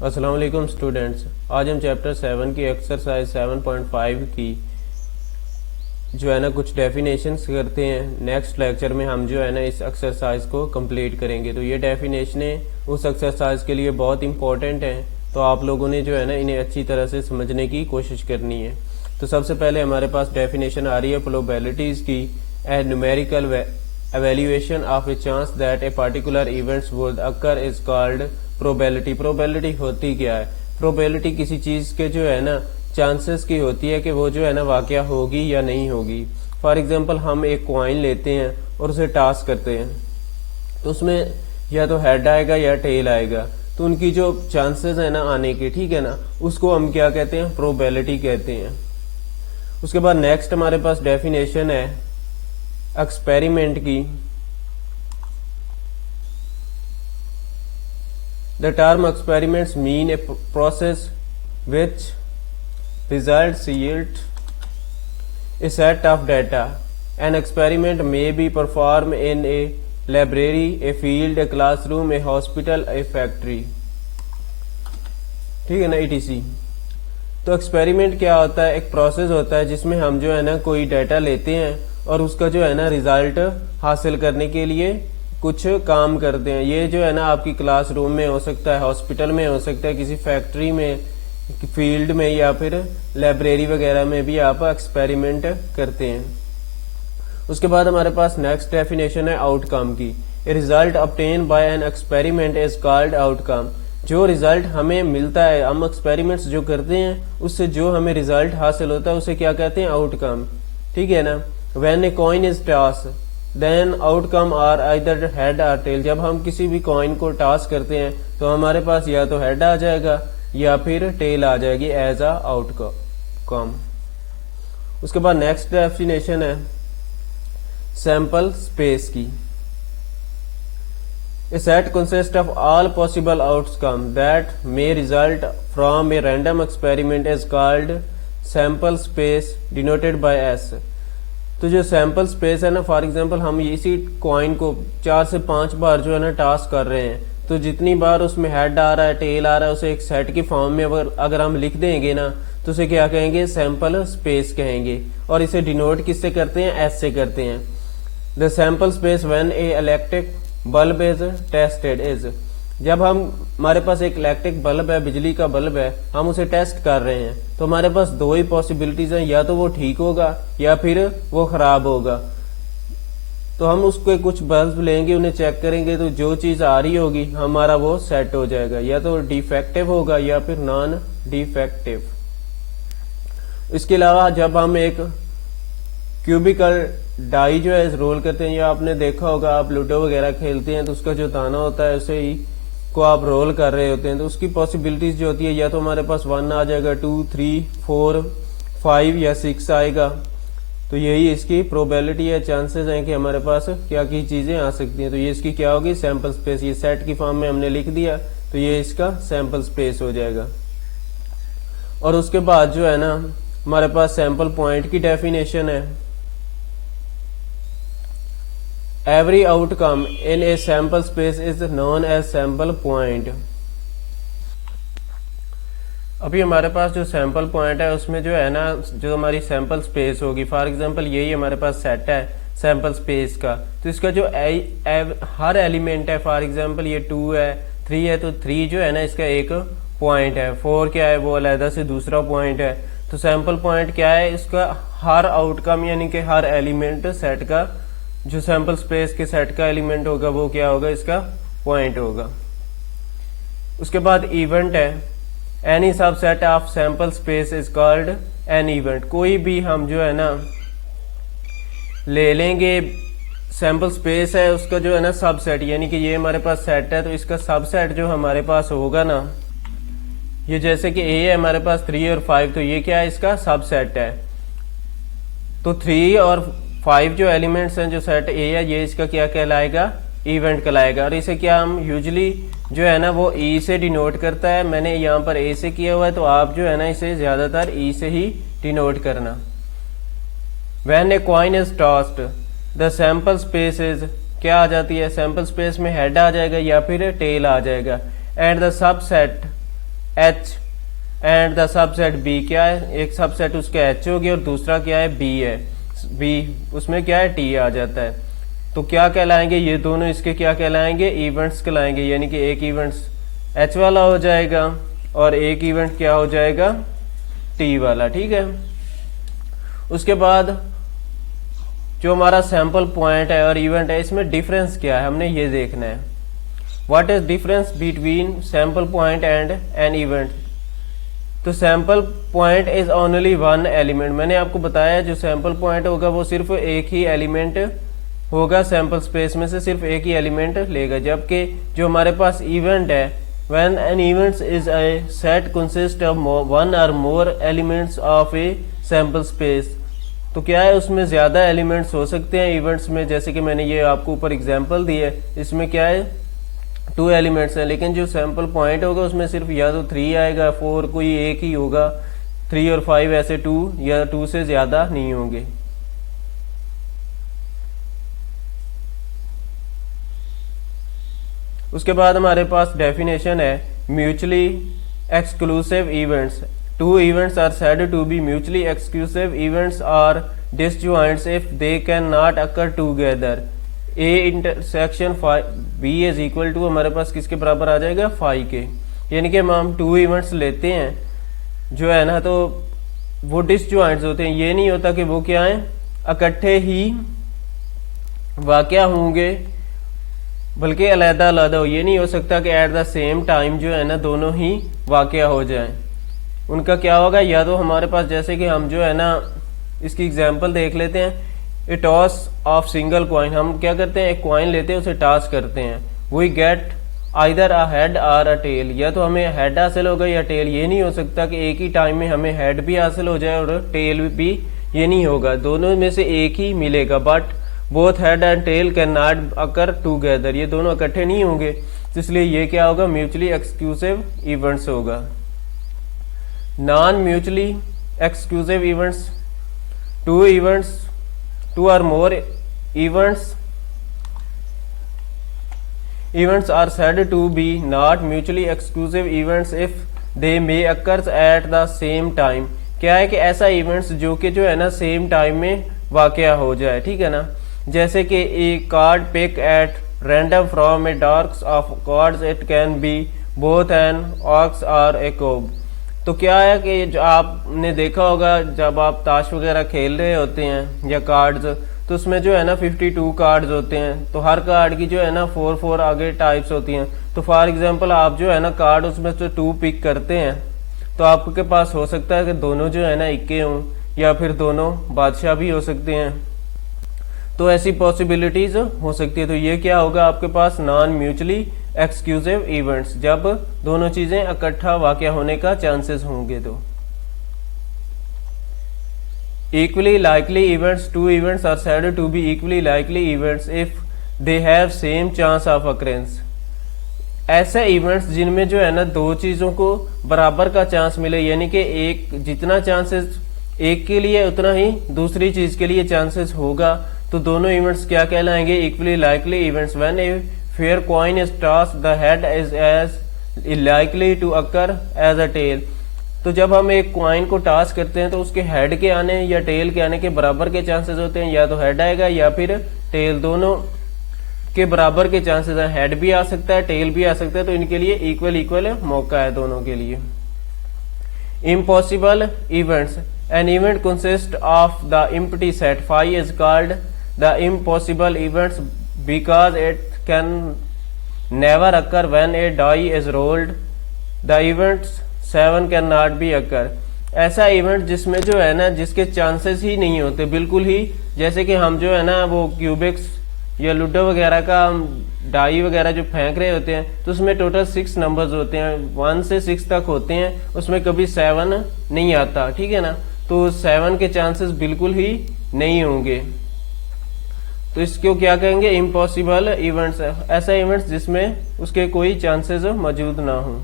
अस्सलाम वालेकुम स्टूडेंट्स। आज हम चैप्टर 7 की एक्सरसाइज 7.5 की जो है ना कुछ डेफिनेशंस करते हैं। नेक्स्ट लेक्चर में हम जो है ना इस एक्सरसाइज को कंप्लीट करेंगे। तो ये डेफिनेशनें उस एक्सरसाइज के लिए बहुत इंपॉर्टेंट हैं, तो आप लोगों ने जो है ना इन्हें अच्छी तरह से समझने की कोशिश करनी है। तो सबसे पहले हमारे पास डेफिनेशन आ रही है प्रोबेबिलिटीज़ की। ए numerical evaluation of a chance that a particular events would occur is called probability। probability होती क्या है? probability किसी चीज़ के जो है ना चांसेस की होती है कि वो जो है ना वाकया होगी या नहीं होगी। फॉर एग्जांपल हम एक कॉइन लेते हैं और उसे टॉस करते हैं, तो उसमें या तो हेड आएगा या टेल आएगा। तो उनकी जो चांसेस है ना आने के, ठीक है ना, उसको हम क्या कहते हैं? प्रोबेबिलिटी कहते हैं। उसके बाद नेक्स्ट हमारे पास डेफिनेशन है एक्सपेरिमेंट की। The term experiments mean a process which results yield A set of data. An experiment may be perform in A library, a field, a classroom, A hospital, A factory, ठीक है ना, etc। तो experiment क्या होता है? एक process होता है जिसमें हम जो है ना कोई डाटा लेते हैं और उसका जो है ना रिजल्ट हासिल करने के लिए कुछ काम करते हैं। ये जो है ना आपकी क्लासरूम में हो सकता है, हॉस्पिटल में हो सकता है, किसी फैक्ट्री में, फील्ड में, या फिर लाइब्रेरी वगैरह में भी आप एक्सपेरिमेंट करते हैं। उसके बाद हमारे पास नेक्स्ट डेफिनेशन है आउटकम की। A result obtain bye an experiment is called outcome. जो रिजल्ट हमें मिलता है, हम एक्सपेरिमेंट्स जो करते हैं उससे जो हमें रिजल्ट हासिल होता है उसे क्या कहते हैं? आउटकम, ठीक है ना। When a coin is tossed, then outcome are either head or tail। जब हम किसी भी कॉइन को टॉस करते हैं तो हमारे पास या तो हेड आ जाएगा या फिर टेल आ जाएगी एज अ आउटकम। उसके बाद नेक्स्ट डेफिनेशन है सैंपल स्पेस की। A set consists of all possible outcomes that may result from a random experiment is called sample space denoted by S। तो जो सैंपल स्पेस है ना, for example हम इसी कॉइन को 4 से 5 बार जो है ना टॉस कर रहे हैं, तो जितनी बार उसमें हेड आ रहा है, टेल आ रहा है, उसे एक सेट की फॉर्म में अगर हम लिख देंगे ना तो उसे क्या कहेंगे? सैंपल स्पेस कहेंगे। और इसे डिनोट किससे करते हैं? एस से करते हैं। The sample space when A electric bulb is tested is. जब हमारे पास एक इलेक्ट्रिक बल्ब है, बिजली का बल्ब है, हम उसे टेस्ट कर रहे हैं, तो हमारे पास दो ही पॉसिबिलिटीज हैं, या तो वो ठीक होगा या फिर वो खराब होगा। तो हम उसके कुछ बल्ब लेंगे, उन्हें चेक करेंगे, तो जो चीज आ रही होगी हमारा वो सेट हो जाएगा, या तो डिफेक्टिव होगा या फिर नॉन डिफेक्टिव। इसके अलावा जब हम एक क्यूबिकल डाई जो है रोल करते हैं, या आपने देखा होगा आप लूडो वगैरह खेलते हैं तो उसका जो दाना होता है उसे ही को आप रोल कर रहे होते हैं, तो उसकी पॉसिबिलिटीज जो होती है या तो हमारे पास 1 आ जाएगा, 2, 3, 4, 5 या 6 आएगा। तो यही इसकी प्रोबेबिलिटी है, चांसेस हैं कि हमारे पास क्या की चीजें आ सकती हैं। तो ये इसकी क्या होगी? Sample space. ये सेट की फॉर्म में हमने लिख दिया तो ये इसका सैंपल स्पेस हो जाएगा। और उसके बाद जो है ना हमारे पास सैंपल पॉइंट की डेफिनेशन है। Every outcome in a sample space is known as sample point। अभी हमारे पास जो सैंपल पॉइंट है उसमें जो है ना जो हमारी सैंपल स्पेस होगी, फॉर एग्जांपल यही हमारे पास सेट है सैंपल स्पेस का, तो इसका जो हर एलिमेंट है, फॉर एग्जांपल ये 2 है, 3 है, तो 3 जो है ना इसका एक पॉइंट है, 4 क्या है वो अलहदा से दूसरा पॉइंट है। तो सैंपल पॉइंट क्या है? इसका हर आउटकम यानी कि हर एलिमेंट सेट का, जो सैंपल स्पेस के सेट का एलिमेंट होगा वो क्या होगा? इसका पॉइंट होगा। उसके बाद इवेंट है। Any subset of sample space is called an event. कोई भी हम जो है ना ले लेंगे, सैंपल स्पेस है उसका जो है ना सबसेट, यानी कि ये हमारे पास सेट है, तो इसका सबसेट जो हमारे पास होगा ना, ये जैसे कि ए है हमारे पास 3 और 5, तो ये क्या है? इसका सबसेट है। तो 3 और 5 जो एलिमेंट्स हैं, जो सेट ए है, ये इसका क्या कहलाएगा? इवेंट कहलाएगा। और इसे क्या हम यूजुअली जो है ना वो ई से डिनोट करता है। मैंने यहाँ पर ए से किया हुआ है, तो आप जो है ना इसे ज्यादातर ई से ही डिनोट करना। When a coin is tossed the sample space is, क्या आ जाती है? सैंपल स्पेस में हेड आ जाएगा या फिर टेल आ जाएगा। And the subset H and the subset B, क्या है, एक सबसेट उसका एच हो गया और दूसरा क्या है, बी है, बी उसमें क्या है, टी आ जाता है। तो क्या कहलाएंगे ये दोनों, इसके क्या कहलाएंगे, इवेंट्स कहलाएंगे। यानी कि एक इवेंट्स एच वाला हो जाएगा और एक इवेंट क्या हो जाएगा, टी वाला। ठीक है, उसके बाद जो हमारा सैंपल पॉइंट है और इवेंट है, इसमें डिफरेंस क्या है, हमने ये देखना है। What is difference between sample point and an event. तो sample point is only one element. मैंने आपको बताया जो सैंपल पॉइंट होगा वो सिर्फ एक ही एलिमेंट होगा, सैंपल स्पेस में से सिर्फ एक ही एलिमेंट लेगा। जबकि जो हमारे पास इवेंट है, when an event is a set consist of one और more elements of a sample space. तो क्या है, उसमें ज्यादा एलिमेंट्स हो सकते हैं इवेंट्स में, जैसे कि मैंने ये आपको ऊपर एग्जांपल दी है, इसमें क्या है 2 एलिमेंट्स हैं। लेकिन जो सैंपल पॉइंट होगा उसमें सिर्फ या तो 3 आएगा, 4 कोई एक ही होगा, 3 और 5 ऐसे 2 या 2 से ज्यादा नहीं होंगे। उसके बाद हमारे पास डेफिनेशन है mutually exclusive events. 2 events are said to be mutually exclusive. Events are disjoint if they cannot occur together. A intersection B is equal to हमारे पास किसके बराबर आ जाएगा, फाई के। यानी कि हम 2 events लेते हैं जो है ना, तो वो डिसजॉइंट्स होते हैं। ये नहीं होता कि वो क्या है, इकट्ठे ही वाकया होंगे, बल्कि अलग अलग हो। ये नहीं हो सकता कि एट द सेम टाइम जो है ना दोनों ही वाकया हो जाएं। उनका क्या होगा, या तो हमारे पास जैसे कि हम जो है ना इसकी एग्जांपल देख लेते हैं, ए टॉस ऑफ सिंगल कॉइन। हम क्या करते हैं, एक कॉइन लेते हैं, उसे टॉस करते हैं, we get either a head or a tell. या तो हमें हेड हासिल होगा या टेल। ये नहीं हो सकता कि एक ही टाइम में हमें हेड भी हासिल हो जाए और टेल भी, ये नहीं होगा, दोनों में से एक ही मिलेगा। But both head and tail can not occur together, ये दोनों इकट्ठे नहीं होंगे, तो इसलिए ये क्या होगा, म्यूचुअली एक्सक्लूसिव इवेंट्स होगा। Non mutually exclusive events, 2 or more events are said to be not mutually exclusive events if they may occur at the same time। क्या है कि ऐसा इवेंट्स जो कि जो है ना सेम टाइम में वाकया हो जाए। ठीक है ना, जैसे कि a card pick at random from a deck of cards, it can be both an ox और ए कोब। तो क्या है कि जो आपने देखा होगा जब आप ताश वगैरह खेल रहे होते हैं या कार्ड्स, तो उसमें जो है ना 52 कार्ड्स होते हैं। तो हर कार्ड की जो है ना 4 आगे टाइप्स होती हैं। तो फॉर एग्जांपल आप जो है ना कार्ड उसमें से 2 पिक करते हैं, तो आपके पास हो सकता है कि दोनों जो है ना इक्के हों या फिर दोनों बादशाह भी हो सकते हैं। तो ऐसी पॉसिबिलिटीज हो सकती है। तो ये क्या होगा, आपके पास नॉन म्यूचुअली एक्सक्लूसिव इवेंट्स, जब दोनों चीजें इकट्ठा वाकया होने का चांसेस होंगे। तो equally likely events, 2 events are said to be equally likely events if they have same chance of occurrence। ऐसे इवेंट्स जिनमें जो है ना 2 चीजों को बराबर का चांस मिले, यानी कि एक जितना चांसेस एक के लिए उतना ही दूसरी चीज के लिए चांसेस होगा, तो दोनों इवेंट्स क्या कहलाएंगे, equally likely events. When a fair coin is tossed the head is as likely to occur as a tail. तो जब हम एक कॉइन को टॉस करते हैं तो उसके हेड के आने या टेल के आने के बराबर के चांसेस होते हैं, या तो हेड आएगा या फिर टेल, दोनों के बराबर के चांसेस हैं। हेड भी आ सकता है, टेल भी आ सकता है, तो इनके लिए इक्वल मौका है दोनों के लिए। Impossible events, an event consist of the empty set 5 is called the impossible events because it can never occur when a die is rolled. The events 7 can not be occur. ऐसा event जिसमें जो है ना जिसके chances ही नहीं होते बिल्कुल ही, जैसे कि हम जो है ना वो क्यूबिक्स या लूडो वगैरह का डाई वगैरह जो फेंक रहे होते हैं, तो उसमें टोटल 6 नंबर्स होते हैं, 1 से 6 तक होते हैं, उसमें कभी 7 नहीं आता। ठीक है ना, तो 7 के चांसेस बिल्कुल ही नहीं होंगे। तो इसको क्या कहेंगे, इम्पॉसिबल इवेंट्स, ऐसा इवेंट्स जिसमें उसके कोई चांसेस मौजूद ना हो।